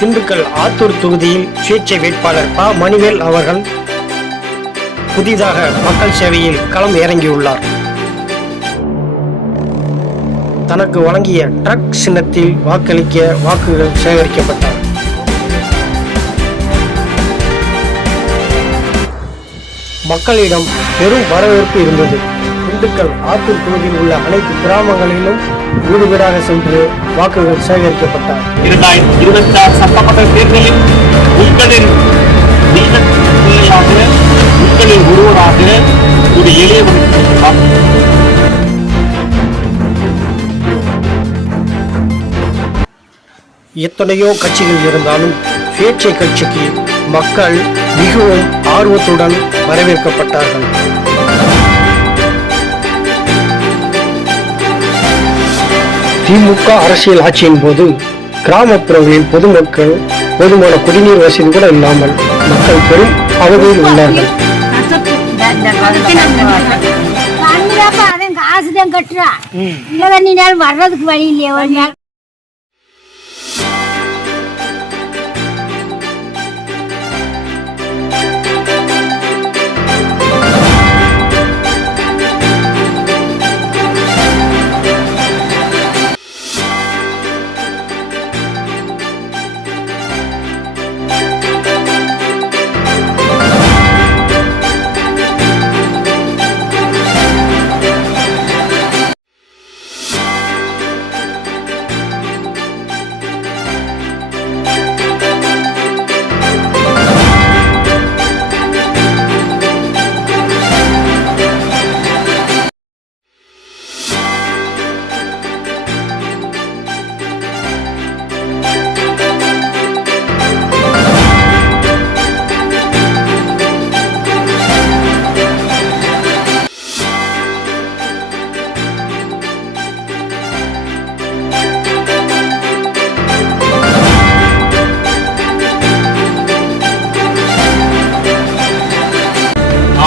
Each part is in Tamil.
திண்டுக்கல் ஆத்தூர் தொகுதியில் சுயேட்சை வேட்பாளர் ப. மணிவேல் அவர்கள் புதிதாக மக்கள் சேவையில் களம் இறங்கியுள்ளார். தனக்கு வழங்கிய ட்ரக் சின்னத்தில் வாக்களிக்க வாக்குகள் சேகரிக்கப்பட்டார். மக்களிடம் பெரும் வரவேற்பு இருந்தது. திண்டுக்கல் ஆத்தூர் தொகுதியில் உள்ள அனைத்து கிராமங்களிலும் வீடு வீடாக சென்று வாக்குகள் சேகரிக்கப்பட்டார். 2026 சட்டமன்ற தேர்தலில் உங்களின் உங்களில் ஒருவராக ஒரு எளியவனுக்கு எத்தனையோ கட்சிகள் இருந்தாலும் சுயேட்சை கட்சிக்கு மக்கள் மிகவும் ஆர்வத்துடன் வரவேற்கப்பட்டார்கள். திமுக அரசியல் ஆட்சியின் போது கிராமப்புறங்களில் பொதுமக்கள் போதுமான குடிநீர் வசதி கூட இல்லாமல் மக்கள் பெரும் அவதியில் உள்ளார்கள். காசுதான் கட்டுறா இல்ல வர்றதுக்கு வழி இல்லையா?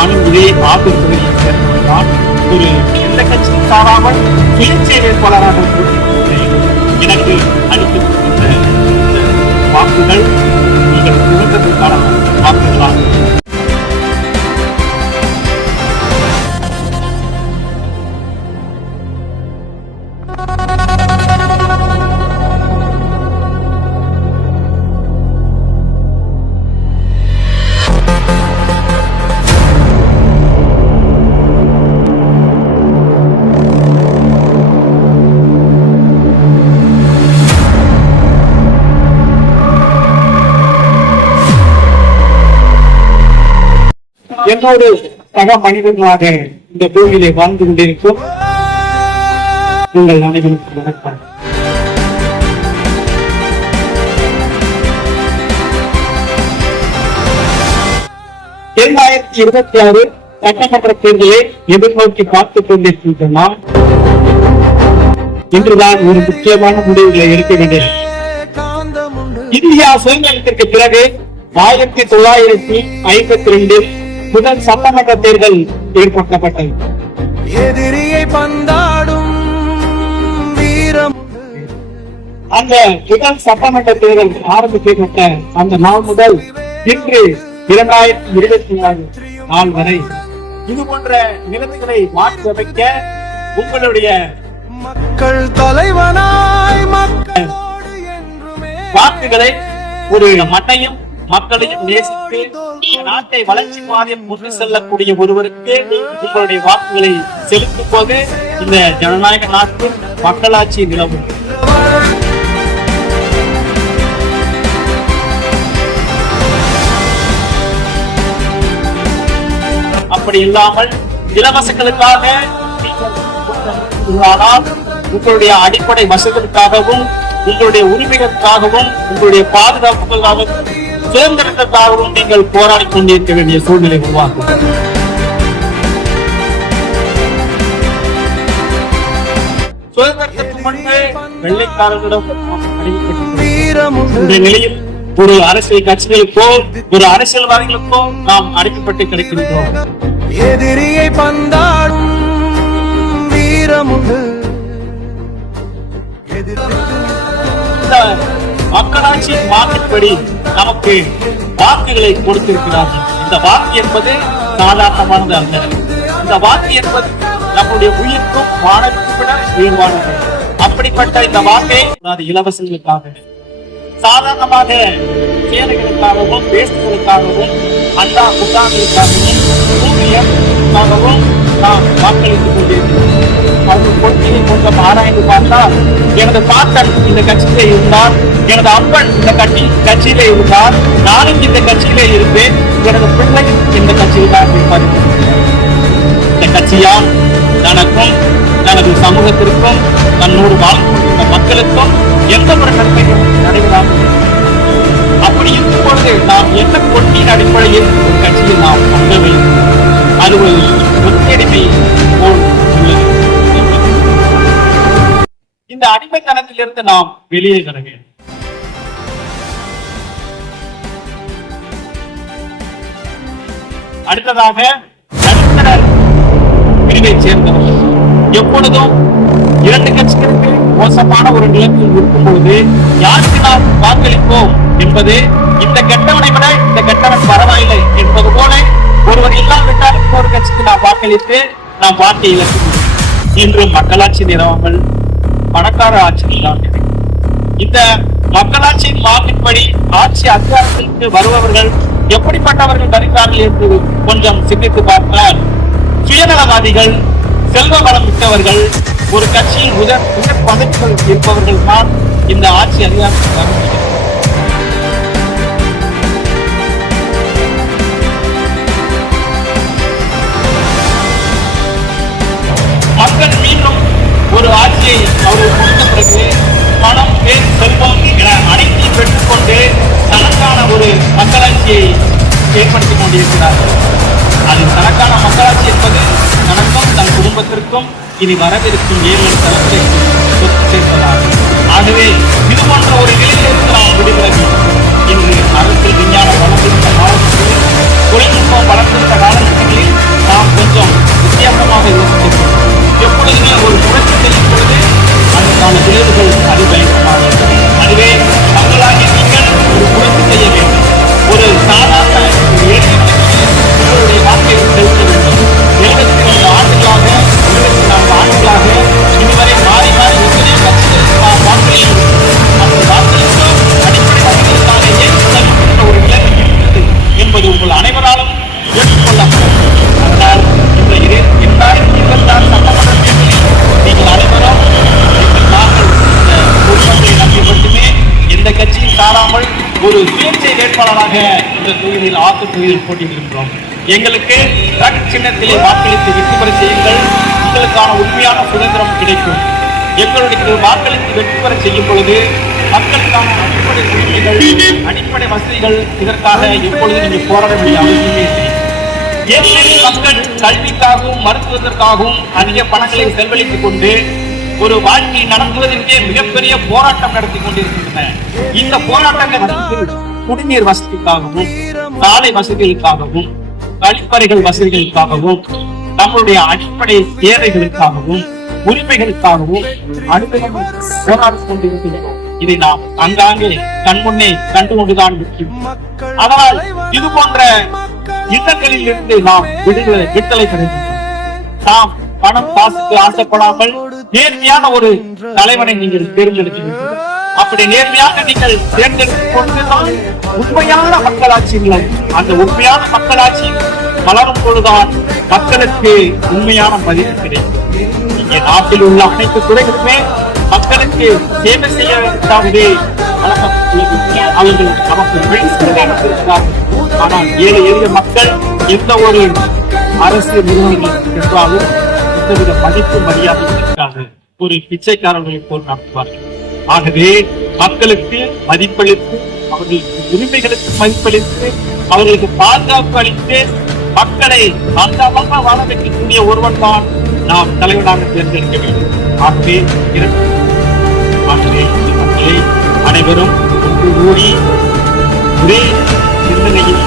நானும் இதே ஆத்தூர் தொகுதியை சேர்ந்தவர்தான். ஒரு எந்த கட்சியும் சாராமல் சுயேட்சை வேட்பாளராக எனக்கு அளிக்கப்பட்ட வாக்குகள் நீங்கள் சுதந்திரத்திற்கான வாக்குகளாகும். என்னோடு சக மனிதர்களாக இந்த பூமியிலே வாழ்ந்து கொண்டிருக்கும் உங்கள் அனைவருக்கும் வணக்கம். இரண்டாயிரத்தி 26 சட்டமன்ற தேர்தலை எதிர்நோக்கி பார்த்துக் கொண்டிருக்கின்றன. இன்றுதான் ஒரு முக்கியமான முடிவுகளை எடுக்க வேண்டிய இந்தியா சுதந்திரத்திற்கு பிறகு 1952 முதல் சட்டமன்ற தேர்தல் ஏற்படுத்தப்பட்டது. எதிரியை பந்தாடும் வீரம் அந்த முதல் சட்டமன்ற தேர்தல் ஆரம்பிக்கப்பட்ட அந்த நாள் முதல் இன்று 2024 நாள் வரை இது போன்ற நிலைமைகளை மாற்றி அமைக்க உங்களுடைய மக்கள் தலைவனாய் மக்கள் வாக்குகளை ஒரு மண்ணையும் மக்களையும் நேசித்து நாட்டை வளர்ச்சி பாதையில் கொண்டு செல்லக்கூடிய ஒருவருக்கு உங்களுடைய வாக்குகளை செலுத்தும் போது இந்த ஜனநாயக நாட்டில் மக்களாட்சி நிலவும். அப்படி இல்லாமல் இலவசங்களுக்காக உங்களுடைய அடிப்படை வசதிகளுக்காகவும் உங்களுடைய உரிமைகளுக்காகவும் உங்களுடைய பாதுகாப்புக்காகவும் சுதந்திரத்திற்காகவும் நீங்கள் போராடி கொண்டிருக்க வேண்டிய சூழ்நிலை உருவாக்கும். சுதந்திரத்திற்கு முன்பே வெள்ளைக்காரர்களிடம் இந்த நிலையில் ஒரு அரசியல் கட்சிகளுக்கோ ஒரு அரசியல்வாதிகளுக்கோ நாம் அடைக்கப்பட்டு கிடைக்கின்றோம். எதிரியை பந்தாடும் வீரமுண்டு மக்களாட்சி வாக்குப்படி நமக்கு வாக்குகளை கொடுத்திருக்கிறார்கள். இந்த வாக்கு என்பது சாதாரணமானது அல்ல. இந்த வாக்கு என்பது நம்முடைய உயிர்க்கும் வானத்துக்கும் விட உயர்வானது. அப்படிப்பட்ட இந்த வாக்கை அது இலவசங்களுக்காக, சாதாரணமாக சேவைகளுக்காகவும் வேஸ்டுகளுக்காகவும் அண்டா குண்டாங்களுக்காகவும் ஊதியங்களுக்காகவும் நாம் வாக்களித்துக் கொண்டிருக்கிறோம். அவர்கள் கொள்கையை கொஞ்சம் ஆராய்ந்து பார்த்தால், எனது பாட்டன் இந்த கட்சியிலே இருந்தார், எனது அப்பன் இந்த கட்சியிலே இருந்தார், நானும் இந்த கட்சியிலே இருப்பேன், எனது பிள்ளை இந்த கட்சியில் தான் இருப்பார். இந்த கட்சியால் தனக்கும் தனது சமூகத்திற்கும் தன்னோடு வாழ்ந்த மக்களுக்கும் எந்த ஒரு நன்மையும் நடைபெறாமல், அப்படி இருக்கும் பொழுது நாம் எந்த கொள்கையின் அடிப்படையில் ஒரு கட்சியில் நாம் அங்க வேண்டும்? அது ஒரு ஒத்தடிமை போல் உள்ளது. இந்த அடிமைத்தனத்திலிருந்து நாம் வெளியே வர வேண்டும். அடுத்ததாக நடுத்தர பிரிவை சேர்ந்தவர்கள் எப்பொழுதும் இரண்டு கட்சிகளுக்கு மோசமான ஒரு நிலைமையில் இருக்கும்போது யாருக்கு நாம் வாக்களிப்போம் என்பது, இந்த கெட்டவனை விட இந்த கெட்டவன் பரவாயில்லை என்பது போல ஒருவர் இல்லாவிட்டால் ஒரு கட்சிக்கு நாம் வாக்களித்து நாம் வாக்கை இழக்கிறோம். இன்று மக்களாட்சி நிலவாமல் பணக்கார ஆட்சியில் தான். இந்த மக்களாட்சியின் வாக்கின்படி ஆட்சி அதிகாரத்திற்கு வருபவர்கள் எப்படிப்பட்டவர்கள் வருகிறார்கள் என்று கொஞ்சம் சிந்தித்து பார்த்தால், சுயநலவாதிகள், செல்வ வளம் மிக்கவர்கள், ஒரு கட்சியின் உயர் பதவிகள் இருப்பவர்கள் தான் இந்த ஆட்சி அதிகாரத்தில் வருகிறார்கள். மக்கள் மீண்டும் ஒரு ஆட்சியை அவர்கள் கொடுத்த பிறகு பணம், பேர், செல்வம் என அனைத்தையும் பெற்றுக்கொண்டு தனக்கான ஒரு மக்களாட்சியை ஏற்படுத்திக் கொண்டிருக்கிறார்கள். அது தனக்கான மக்களாட்சி என்பது தனக்கும் தன் குடும்பத்திற்கும் இனி வரவிருக்கும் 7 தலைமுறைக்கு சொத்து சேர்ப்பதாகும். ஆகவே இது போன்ற ஒரு நிலையிலிருந்து நாம் விடுகிறது. இன்று அரசியல் விஞ்ஞான வளர்ந்திருந்த காலத்தில், தொழில்நுட்பம் வளர்ந்திருந்த காலகட்டங்களில் நாம் கொஞ்சம் வித்தியாசமாக யோசிக்கிறோம். எப்பொழுதுமே ஒரு புரட்சி செய்யும் பொழுது அதற்கான விளைவுகள் அதிபயங்கரமாக. அதுவே மக்களாகிய நீங்கள் ஒரு புரட்சி செய்ய வேண்டும். ஒரு சாதாரண உங்களுடைய வாக்கை செலுத்த வேண்டும். 72 ஆண்டுகளாக 24 ஆண்டுகளாக இதுவரை மாறி மாறி எத்தனையோ கட்சிகளுக்கு நாம் வாக்களிக்கிறோம். அந்த வாக்களிக்கும் அடிப்படை வசதிகளுக்காக ஏற்றுக்கொள்ள ஒரு நிலை இருக்கிறது என்பது உங்கள் அனைவராலும் ஏற்றுக்கொள்ளப்படும். அதனால் இந்த 2026 சட்டமன்ற தேர்தலில் நீங்கள் அனைவரும் நாங்கள் இந்த குடும்பத்தை நம்பி மட்டுமே எந்த கட்சியும் சாராமல் ஒரு சுயேட்சை வேட்பாளராக இந்த தொகுதியில் ஆக்கு தொகுதியில் போட்டியிடுகின்றோம். எங்களுக்கு சின்னத்திலே வாக்களித்து வெற்றி பெற செய்யுங்கள். உங்களுக்கான உண்மையான சுதந்திரம் கிடைக்கும். எங்களுடைய வாக்களித்து வெற்றி பெற செய்யும் பொழுது மக்களுக்கான அடிப்படை உரிமைகள், அடிப்படை வசதிகள், இதற்காக எப்பொழுது நீங்கள் போராட வேண்டிய அவசியமே இல்லை. ஏற்கனவே மக்கள் கல்விக்காகவும் மருத்துவத்திற்காகவும் அதிக பணங்களை செலவழித்துக் கொண்டு ஒரு வாழ்க்கையை நடத்துவதற்கே மிகப்பெரிய போராட்டம் நடத்தி கொண்டிருக்கின்றன. இந்த போராட்டங்கள் குடிநீர் வசதிக்காகவும், சாலை வசதிகளுக்காகவும், கழிப்பறைகள் வசதிகளுக்காகவும், நம்மளுடைய அடிப்படை தேவைகளுக்காகவும், உரிமைகளுக்காகவும் அனுபவம் போராடிக் கொண்டிருக்கின்றன. இதை நாம் அங்காங்கே கண்முன்னே கண்டு கொண்டுதான் இருக்கிறோம். அதனால் இது போன்ற இன்னங்களில் இருந்து நாம் விடுதலை பெறுகின்றோம். நாம் பணம் காசுக்கு ஆசைப்படாமல் நேர்மையான ஒரு தலைவனை நீங்கள் தேர்ந்தெடுக்கிறீர்கள். அப்படி நேர்மையாக நீங்கள் தேர்ந்தெடுத்துக் கொண்டுதான் உண்மையான மக்களாட்சி இல்லை. அந்த உண்மையான மக்களாட்சி வளரும் பொழுதுதான் மக்களுக்கு உண்மையான மதிப்பு கிடைக்கும். இங்கே நாட்டில் உள்ள அனைத்து துறைகளுமே மக்களுக்கு சேவை செய்யவே அவர்கள் நமக்கு. ஆனால் ஏழை எளிய மக்கள் எந்த ஒரு அரசு நிறுவனங்கள் என்றாலும் எந்தவித மதிப்பு மரியாதை இருக்காது. ஒரு பிச்சைக்காரர்களை போல் நடத்துவார்கள். ஆகவே மக்களுக்கு மதிப்பளித்து, அவர்களுக்கு உரிமைகளுக்கு மதிப்பளித்து, அவர்களுக்கு பாதுகாப்பு அளித்து மக்களை அந்தமாக வாழ வைக்கக்கூடிய ஒருவன் தான் நாம் தலைவனாக தேர்ந்தெடுக்க வேண்டும். ஆகவே மக்களை அனைவரும் கூடி ஒரே சிந்தனையில்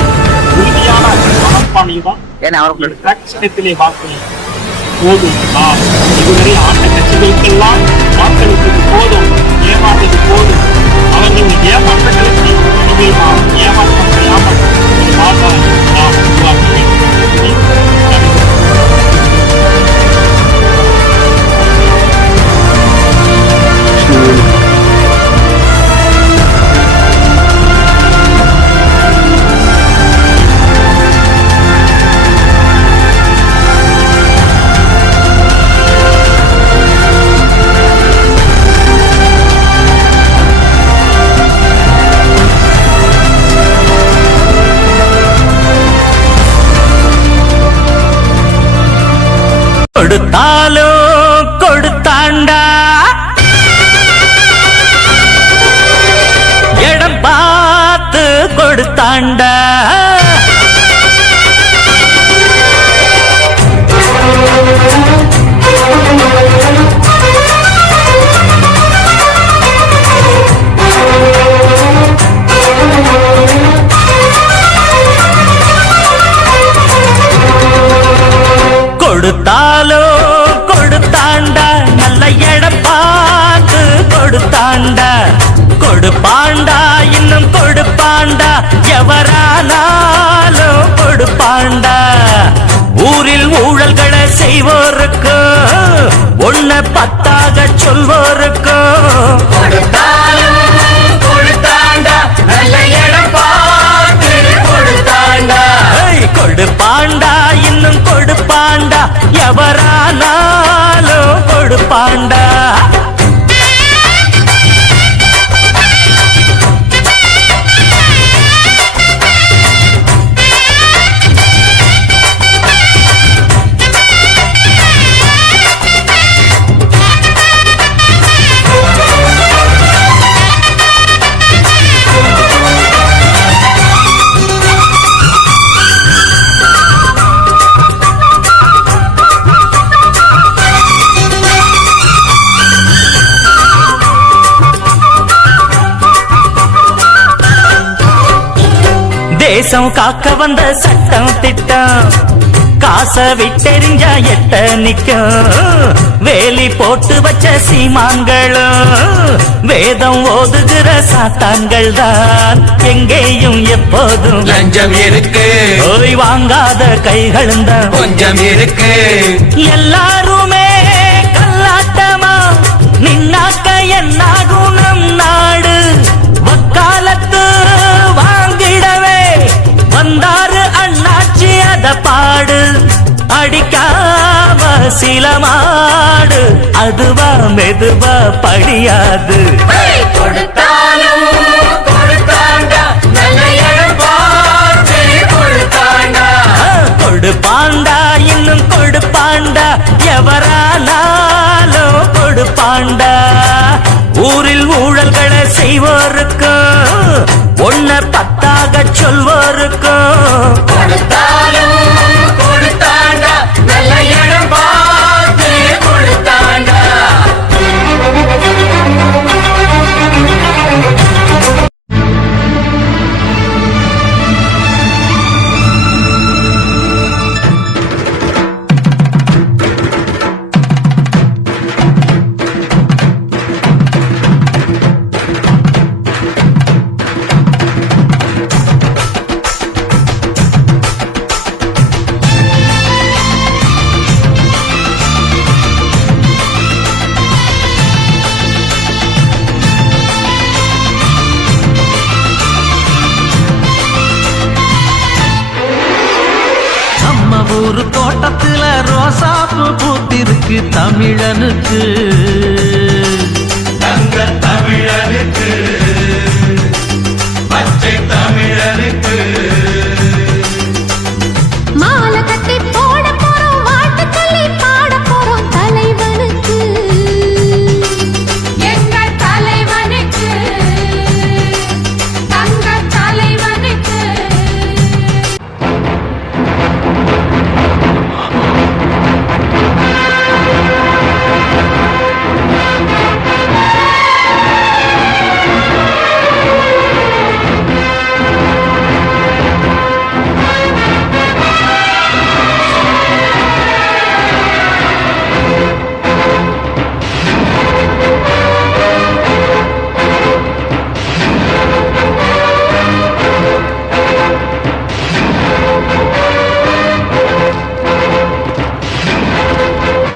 உறுதியான மனப்பானையுடன் வாக்களி போதும். நாம் இதுவரை ஆண்ட கட்சிகளுக்கெல்லாம் வாக்களித்தது போதும், ஏமாந்தது போதும். அவர்கள் கொடுத்தாண்டா. கொடுத்தாலோ கொடுத்தாண்டா, நல்ல இடம் பார்த்து கொடுத்தாண்டா. கொடுப்பாண்டா இன்னும் கொடுப்பாண்டா, எவரானாலும் கொடுப்பாண்டா. ஊரில் ஊழல்களை செய்வோருக்கு ஒன்ன பத்தாக சொல்வோருக்கு கொடுத்தாலும் கொடுத்தாண்டா, நல்ல இடம் பார்த்து கொடுத்தாண்டா. கொடுப்பாண்டா இன்னும் கொடுப்பாண்டா, எவரானாலும் கொடுப்பாண்டா. தேசம் காக்க வந்த சட்டம் திட்டம், காசை விட்டெறிஞ்சா எட்ட நிக்கும். வேலி போட்டு வச்ச சீமான்களும் வேதம் ஓதுகிற சாத்தான்கள் தான். எங்கேயும் எப்போதும் லஞ்சம் இருக்கு, ஓய் வாங்காத கைகளும் தான் கொஞ்சம் இருக்கு. எல்லாருமே கல்லாட்டமா நின்னாக்க என்னாகும் நம் நாடு. வக்காலத்து வாங்கிடவே வந்தாரு அண்ணாச்சி அத பாடு. அடிக்காம சில மாடு அதுவா மெதுவா படியாது. கொடுத்தாலும் கொடுத்தாண்டா, நல்ல இடம் பார்த்து கொடுத்தாண்டா. கொடுப்பாண்டா இன்னும் கொடுப்பாண்டா, எவரானாலும் கொடுப்பாண்டா. ஊரில் ஊழல்களை செய்வோருக்கும் ஒன்ன பத்தாக சொல்வோருக்கும் கொடுத்தாலும் கொடுத்தாண்டா, நல்ல இடம் பார்த்து கொடுத்தாண்டா. ஊரு தோட்டத்துல ரோசாப்பு பூத்திருக்கு தமிழனுக்கு.